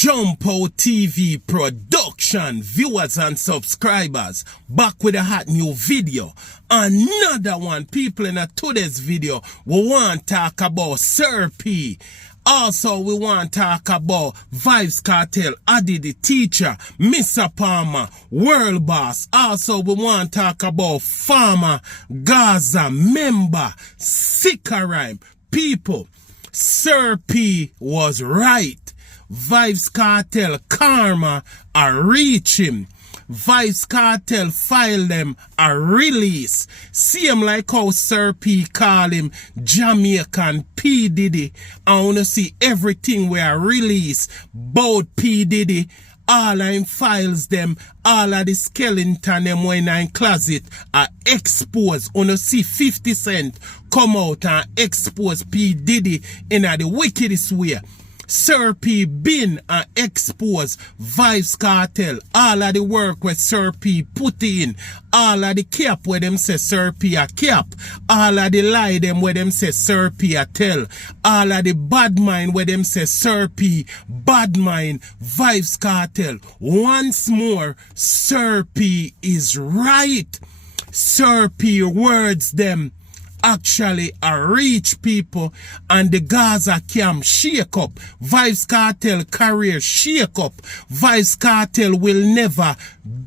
Jump Out TV production, viewers and subscribers, back with a hot new video. Another one, people, in today's video, we want to talk about Sir P. Also, we want to talk about Vybz Kartel, Adi the teacher, Mr. Palmer, World Boss. Also, we want to talk about Farmer, Gaza, member, Sikka Rymes. People, Sir P was right. Vybz Kartel karma a reach him. Vybz Kartel file them a release. Same like how Sir P call him Jamaican P Diddy. I wanna see everything we are release about P Diddy. All of him files them, all of the skeleton them when in closet are exposed. Wanna see 50 Cent come out and expose P Diddy in the wickedest way. Sir P been and expose Vybz Kartel. All of the work where Sir P put in. All of the cap where them say Sir P a cap. All of the lie them where them say Sir P a tell. All of the bad mind where them say Sir P bad mind Vybz Kartel. Once more, Sir P is right. Sir P words them actually reach people, and the Gaza camp shake up. Vybz Kartel career shake up. Vybz Kartel will never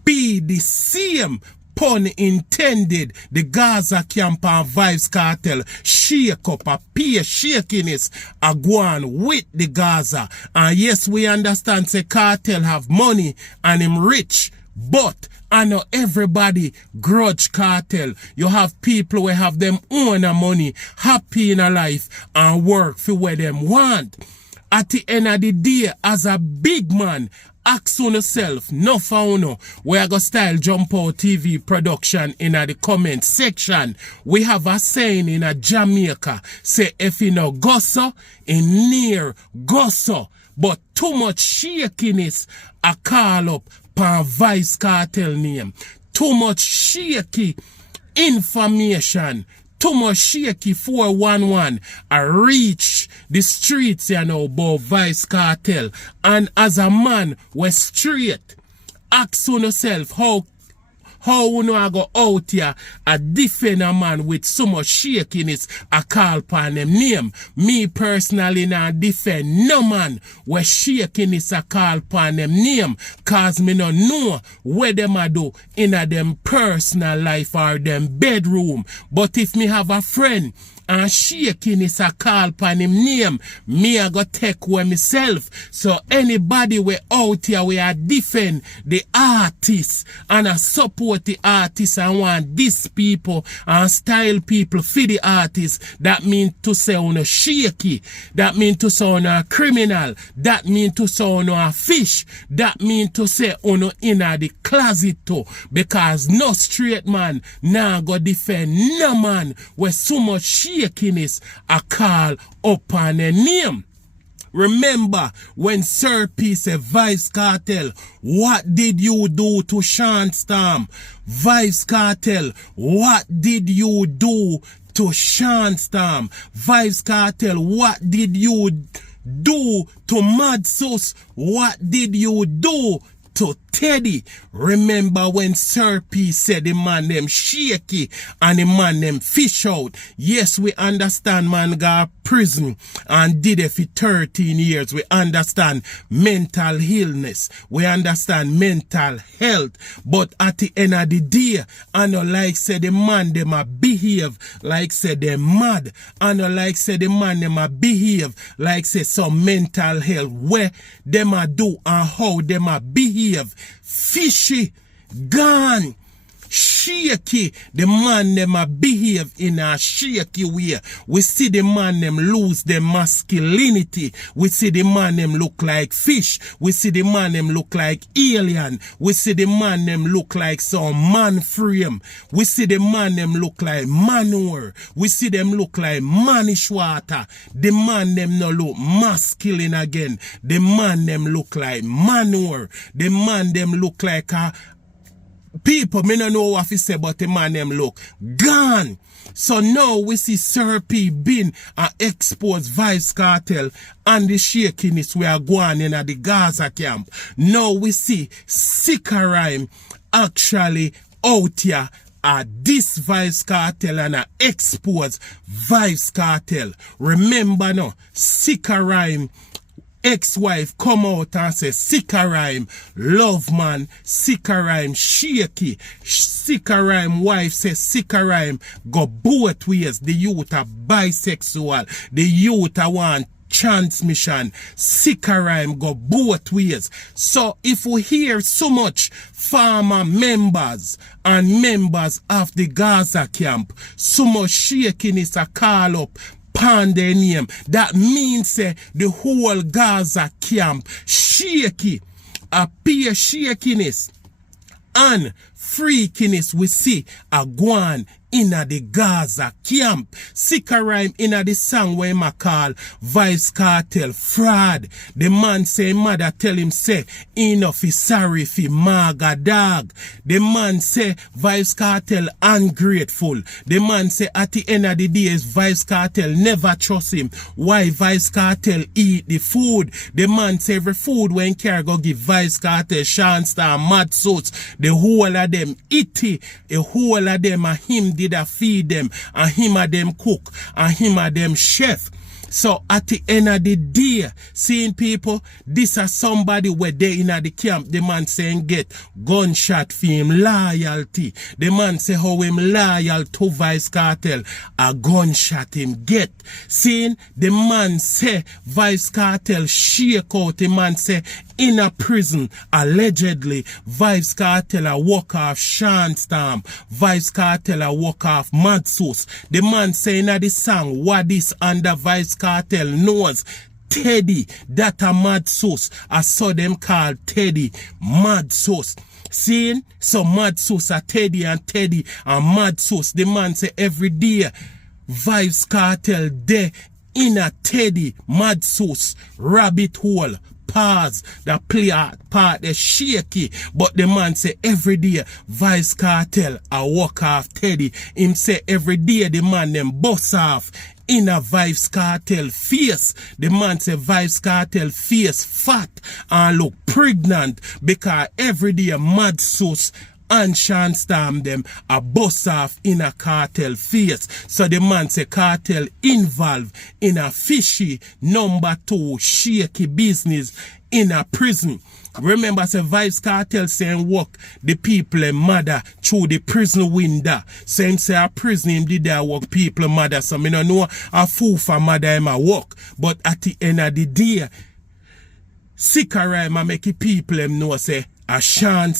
be the same. Pun intended. The Gaza camp and Vybz Kartel shake up. A peer shakiness a go on with the Gaza. And yes, we understand say Kartel have money and him rich, but I know everybody grudge Kartel. You have people who have them own money, happy in a life, and work for what them want. At the end of the day, as a big man, ask on yourself, no for no, we are going to style Jump Out TV production in the comment section. We have a saying in a Jamaica, say if you know gosso, in near gosso, but too much shakiness a call up pan Vybz Kartel name. Too much shaky information. Too much shaky 411 I reach the streets, you know, about Vybz Kartel. And as a man, we're straight. Ask on yourself how you know I go out here a defend a man with so much shakiness a call upon them name. Me personally not defend no man where shakiness a call upon them name, cause me no know where them a do in a them personal life or them bedroom. But if me have a friend and shakiness a call upon him name, me a go take away myself. So anybody we out here we are defend the artists and a support the artists and want these people and style people for the artists, that mean to say on a shaky, that mean to say on a criminal, that mean to say on a fish, that mean to say on a inner the closet too, because no straight man now go defend no man with so much shakiness a call upon a name. Remember when Sir P said Vybz Kartel, what did you do to Shawn Storm? Vybz Kartel, what did you do to Shawn Storm? Vybz Kartel, what did you do to Mad Sus? What did you do to Teddy? Remember when Sir P said the man them shaky and the man them fish out? Yes, we understand man got prison and did it for 13 years. We understand mental illness. We understand mental health. But at the end of the day, I know like say the man them a behave like say they mad. I know like say the man them a behave like say some mental health where them a do and how them a behave. Fishy, gone, shaky. The man them a behave in a shaky way. We see the man them lose their masculinity. We see the man them look like fish. We see the man them look like alien. We see the man them look like some man frame. We see the man them look like manure. We see them look like manish water. The man them no look masculine again. The man them look like manure. The man them look like a people, me no know what to say, but the man them look gone. So now we see Syrupy bin expose Vybz Kartel and the Shakiness we are going in at the Gaza camp. Now we see Sikka Rymes actually out here this Vybz Kartel and expose Vybz Kartel. Remember now, Sikka Rymes ex-wife come out and say Sikka Rymes love man, Sikka Rymes shaky. Sikka Rymes wife say Sikka Rymes go both ways. The youth are bisexual, the youth are want transmission. Sikka Rymes go both ways. So if we hear so much farmer members and members of the Gaza camp, so much shakiness a call up pan their name, that means the whole Gaza camp shaky, appear shakiness and freakiness we see a gwan inna the Gaza camp. Sikka Rymes inna the song where him a call Vybz Kartel fraud. The man say mother tell him say enough is sorry fi maga dog. The man say Vybz Kartel ungrateful. The man say at the end of the day Vybz Kartel never trust him. Why Vybz Kartel eat the food? The man say every food when care go give Vybz Kartel, Shawn, Mad Sauce, the whole of them eat it. The whole of them a him did a feed them, and him a them cook, and him a them chef. So at the end of the day, seeing people, this is somebody where they in the camp, the man saying get gunshot for him loyalty. The man say how him loyal to Vybz Kartel, a gunshot him get. Seeing the man say Vybz Kartel shake out, the man say in a prison, allegedly, Vybz Kartel a walk off Shawn, Vybz Kartel a walk off Mad Sauce. The man saying in the song, what this under Vybz Kartel knows, Teddy, that a Mad Sauce. I saw them call Teddy Mad Sauce. Seeing? So Mad Sauce a Teddy and Mad Sauce. The man say every day, Vybz Kartel there in a Teddy Mad Sauce rabbit hole. Pause, the play part is shaky, but the man say every day Vybz Kartel a walk off Teddy. Him say every day the man them bust off in a Vybz Kartel face. The man say Vybz Kartel face fat and look pregnant because every day Mad Sauce and Shawn them a bust off in a Kartel face. So the man say Kartel involved in a fishy number 2 shaky business in a prison. Remember say Vybz Kartel saying walk the people and mother through the prison window. So him say a prison him did there walk people mother. So me no know a fool for mother him a walk. But at the end of the day, Sikka Rymes a make people him know say a Shawn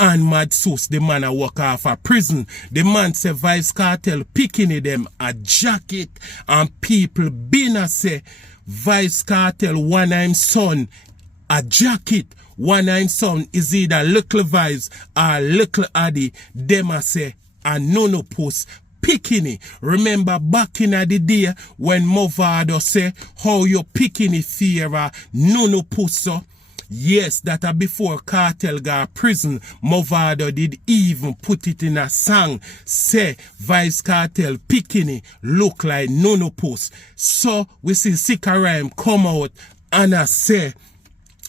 and Mad Sauce, the man a walk off a prison. The man say Vybz Kartel picking them a jacket, and people been a say Vybz Kartel one of him son a jacket. One of him son is either little Vybz or little Addy. Them a say a no post picking. Remember back in the day when Movado say how you picking fear a no post so. Yes, that before Kartel got prison, Movado did even put it in a song, say Vybz Kartel picking look like nonopus. So we see Sikka Rymes come out and I say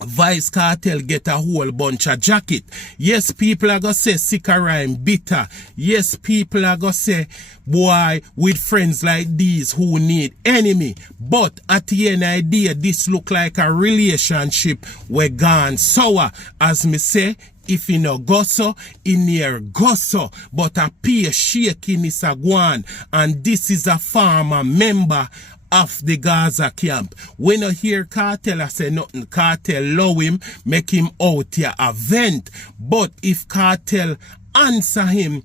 Vybz Kartel get a whole bunch of jacket. Yes, people are gonna say Sikka Rymes bitter. Yes, people are gonna say, boy, with friends like these who need enemy. But at the end of the day, this look like a relationship we gone sour. As me say, if you no go so, in near go so. But a peer shakiness a gwan. And this is a farmer member of the Gaza camp. When I hear Kartel, I say nothing. Kartel love him, make him out here a vent. But if Kartel answer him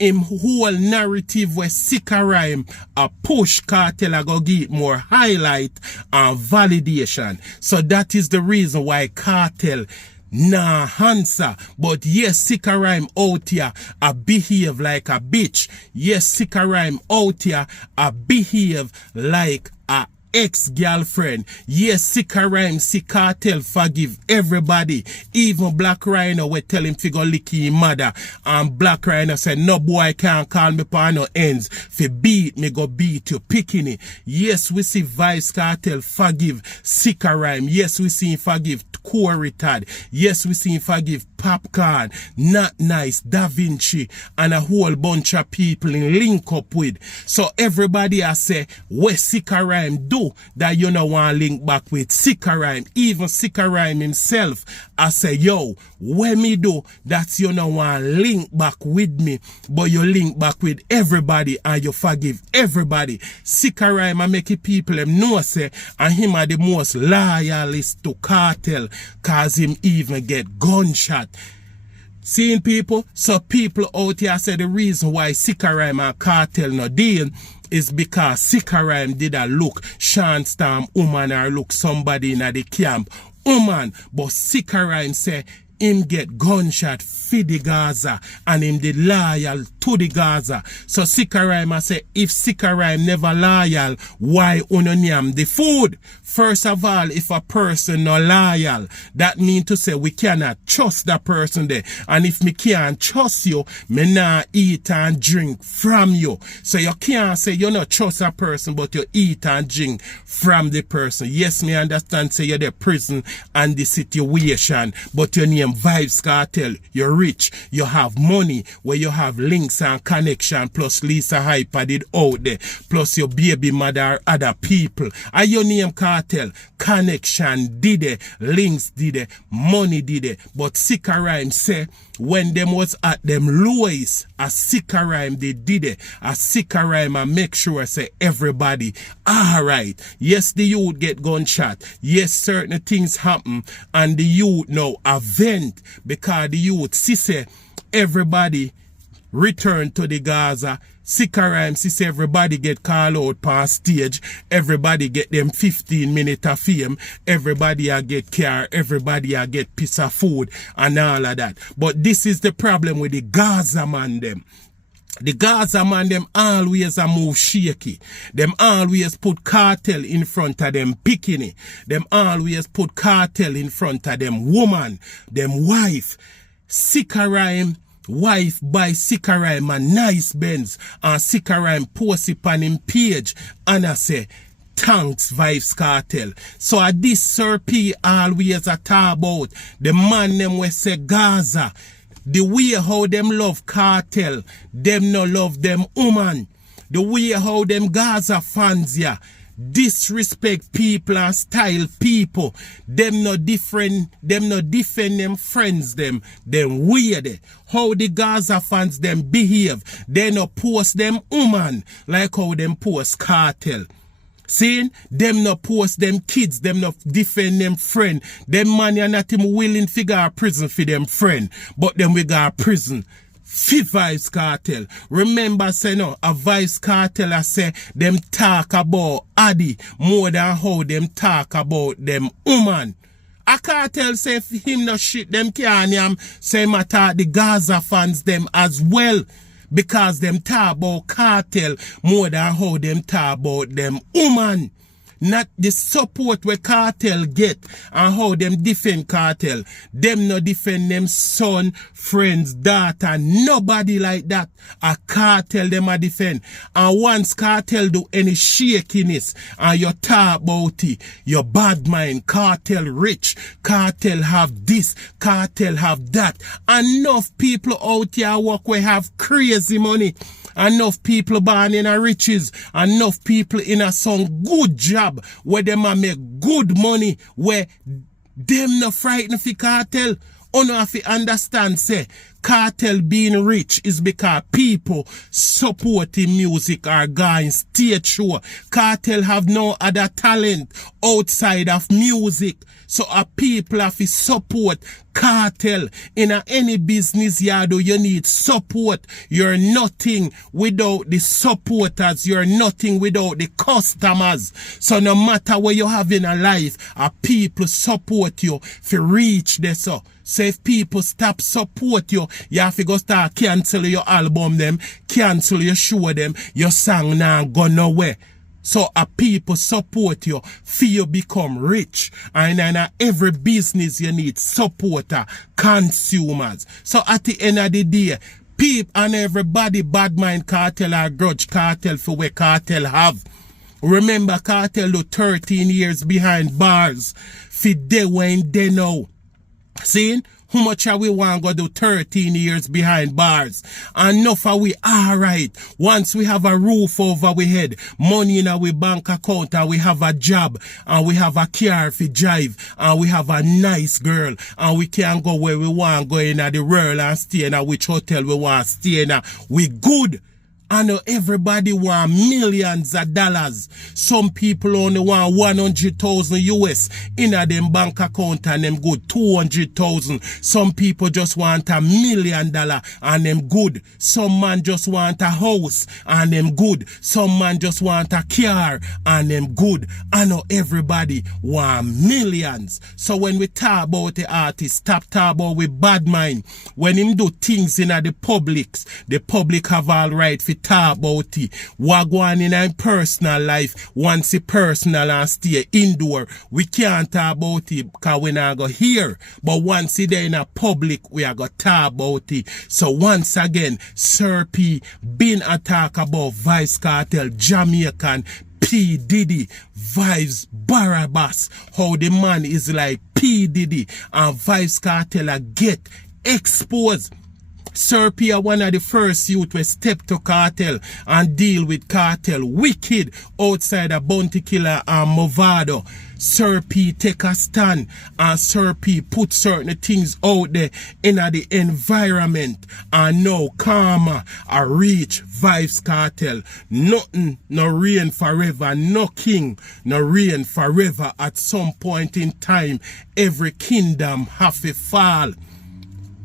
whole narrative where Sikka Rymes a push, Kartel a go give more highlight and validation. So that is the reason why Kartel nah answer. But yes, Sikka Rymes out here a behave like a bitch. Yes, Sikka Rymes out here a behave like a ex-girlfriend. Yes, Sikka Rymes, Sikka Kartel forgive everybody. Even Black Rhino we tell him to go lick his mother. And Black Rhino said, no boy can't call me pa no ends. Fi beat me go beat you, picking it. Yes, we see Vybz Kartel forgive Sikka Rymes. Yes, we see him forgive Corey Todd. Yes, we see him forgive Popcorn, Not Nice, Da Vinci, and a whole bunch of people in link up with. So everybody I say, what Sikka Rymes do that you know want link back with Sikka Rymes. Even Sikka Rymes himself, I say, yo, when me do that you know want link back with me, but you link back with everybody and you forgive everybody. Sikka Rymes I make it people them know say, and him are the most loyalist to Kartel, cause him even get gunshot. Seeing people? So people out here say the reason why Sikka Rymes and Kartel no deal is because Sikka Rymes did a look Shawn Storm woman or look somebody in the camp woman, but Sikka Rymes say him get gunshot for the Gaza and him did loyal to the Gaza. So Sikka Rymes say if Sikka Rymes never loyal, why name the food? First of all, if a person not loyal, that mean to say we cannot trust that person there. And if me can't trust you, me not eat and drink from you. So you can't say you not trust a person, but you eat and drink from the person. Yes, me understand say you're the prison and the situation, but your name Vybz Kartel, you're rich, you have money, where you have links and connection, plus Lisa Hyper did out there, plus your baby mother, other people. And your name Kartel, connection did it, links did it, money did it. But Sikka Rymes say, when them was at them lowest, a Sikka Rymes they did it. A Sikka Rymes and make sure say everybody alright. Yes, the youth get gunshot. Yes, certain things happen and the youth now vent because the youth see say everybody return to the Gaza. Sikka Rymes see say everybody get called out past stage, everybody get them 15 minutes of fame, everybody a get car, everybody a get piece of food and all of that. But this is the problem with the Gaza man them. The Gaza man them always a move shaky. Them always put Kartel in front of them bikini. Them always put Kartel in front of them woman, them wife. Sikka Rymes wife buy Sikka Rymes a nice Benz and Sikka Rymes post it on him page and I say thanks Vybz Kartel. So at this Sir P always a talk about the man them we say Gaza. The way how them love Kartel, them no love them woman. The way how them Gaza fans ya disrespect people and style people. Them no different, them no defend them friends them weird. How the Gaza fans them behave. They no post them woman like how them post Kartel. Seeing them no post them kids, them no defend them friend. Them man are not even willing to go to prison for them friend. But them we go to prison for Vybz Kartel. Remember say no, a Vybz Kartel I say them talk about Addy more than how them talk about them woman. A Kartel say if him no shit them can't say matter the Gaza fans them as well. Because them talk about Kartel more than how them talk about them woman. Not the support where Kartel get and how them defend Kartel. Them no defend them son, friends, daughter, nobody like that. A Kartel them a defend. And once Kartel do any shakiness and you talk about it, your bad mind, Kartel rich, Kartel have this, Kartel have that. Enough people out here work we have crazy money. Enough people born in a riches, enough people in a some good job where them a make good money, where them no frightened for Kartel. Ono have to understand say Kartel being rich is because people supporting music or going stage show. Kartel have no other talent outside of music. So a people have to support Kartel. In any business you do, you need support. You're nothing without the supporters. You're nothing without the customers. So no matter what you have in a life, a people support you to reach this. So if people stop support you, you have to go start cancel your album them, cancel your show them, your song now go nowhere. So a people support you, for you become rich. And in every business you need supporter, consumers. So at the end of the day, people and everybody bad mind cartel or grudge cartel for what cartel have. Remember cartel do 13 years behind bars. For they when they know. See? How much are we want to do 13 years behind bars? Enough are we alright. Once we have a roof over our head, money in our bank account, and we have a job, and we have a car for drive, and we have a nice girl, and we can go where we want to go in the world and stay in which hotel we want to stay in. We good. I know everybody want millions of dollars. Some people only want 100,000 US in a them bank account and them good 200,000. Some people just want $1 million and them good. Some man just want a house and them good. Some man just want a car and them good. I know everybody want millions. So when we talk about the artist, stop talking about with bad mind. When him do things in the public have all right for talk about it. What go on in our personal life, once it personal and stay indoor, we can't talk about it because we not go here. But once it in a public, we are going to talk about it. So once again, Sir P been a talk about Vybz Kartel, Jamaican, P. Diddy, Vybz Barabbas, how the man is like P. Diddy and Vybz Kartel get exposed. Sir P are one of the first youth who step to cartel and deal with cartel wicked outside of Bounty Killer and Movado. Sir P take a stand and Sir P put certain things out there in the environment and now karma a reach Vybz Kartel. Nothing no reign forever, no king no reign forever. At some point in time every kingdom have to fall.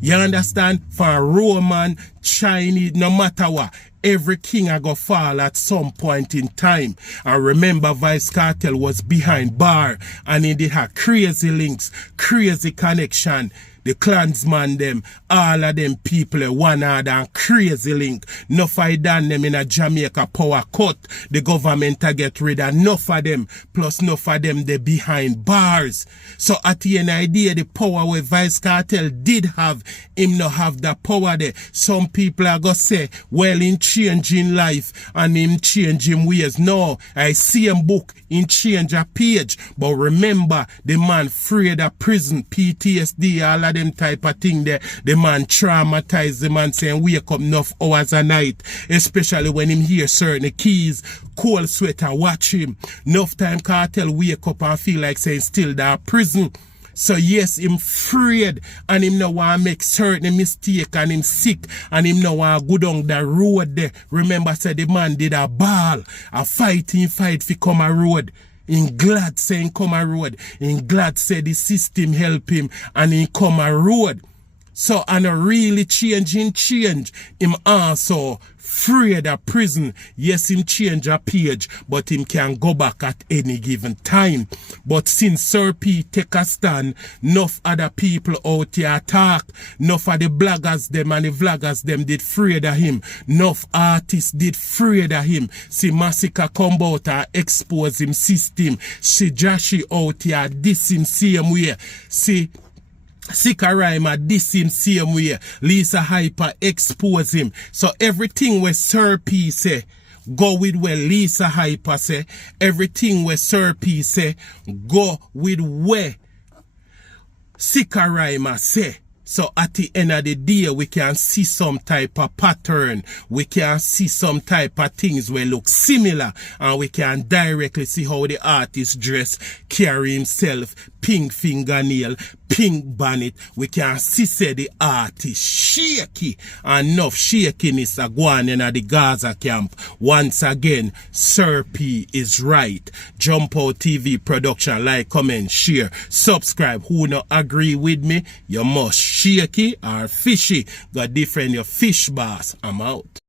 You understand? For Roman, Chinese, no matter what, every king a go fall at some point in time. And remember, Vybz Kartel was behind bar and he did have crazy links, crazy connection. The clansman them, all of them people, one other crazy link. Enough I done them in a Jamaica power cut. The government a get rid of enough of them. Plus enough of them they behind bars. So at the end idea the power where Vybz Kartel did have, him no have the power there. Some people are gonna say, well in changing life and in changing ways. No, I see him book in change a page. But remember the man afraid of prison, PTSD, all of them type of thing there. The man traumatized the man saying wake up enough hours a night, especially when him hear certain keys, cold sweater watch him. Enough time cartel wake up and feel like saying still that prison. So yes, him afraid and him no want make certain mistake and him sick and him no want go down the road there. Remember said the man did a ball, a fight for come a road. In glad saying come a road. In glad say the system help him and he come a road. So and a really change. Him also afraid of prison. Yes, him change a page, but him can go back at any given time. But since Sir P take a stand, enough other people out here talk. Enough of the bloggers them and the vloggers them did afraid of him. Enough artists did afraid of him. See Massacre come out and expose him system. See Joshy out here diss him same way. See Sikka Rymes diss him same way. Lisa Hyper expose him. So everything where Sir P say, go with where Lisa Hyper say. Everything where Sir P say, go with where Sikka Rymes say. So at the end of the day, we can see some type of pattern. We can see some type of things where look similar. And we can directly see how the artist dress, carry himself, pink fingernail, pink bonnet. We can see say the artist shaky. And enough shakiness are going in at the Gaza camp. Once again, Sir P is right. Jump Out TV production, like, comment, share, subscribe. Who not agree with me, you must shaky or fishy. Got different your fish boss. I'm out.